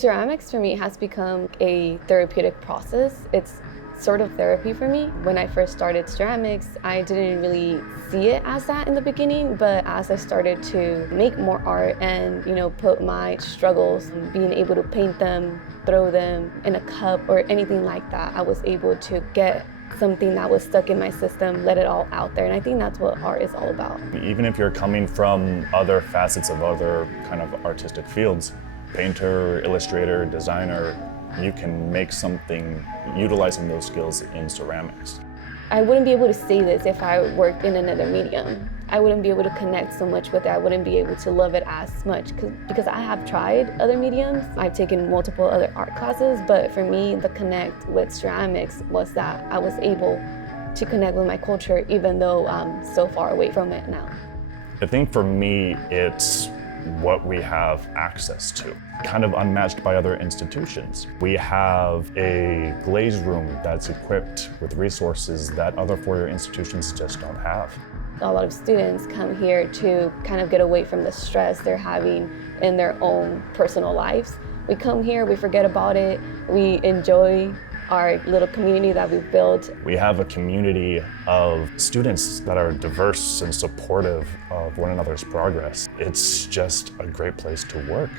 Ceramics for me has become a therapeutic process. It's sort of therapy for me. When I first started ceramics, I didn't really see it as that in the beginning, but as I started to make more art and, put my struggles, being able to paint them, throw them in a cup or anything like that, I was able to get something that was stuck in my system, let it all out there. And I think that's what art is all about. Even if you're coming from other facets of other kind of artistic fields, painter, illustrator, designer, you can make something utilizing those skills in ceramics. I wouldn't be able to say this if I worked in another medium. I wouldn't be able to connect so much with it. I wouldn't be able to love it as much because I have tried other mediums. I've taken multiple other art classes, but for me, the connect with ceramics was that I was able to connect with my culture even though I'm so far away from it now. I think for me, it's what we have access to, kind of unmatched by other institutions. We have a glaze room that's equipped with resources that other four-year institutions just don't have. A lot of students come here to kind of get away from the stress they're having in their own personal lives. We come here, we forget about it, we enjoy our little community that we've built. We have a community of students that are diverse and supportive of one another's progress. It's just a great place to work.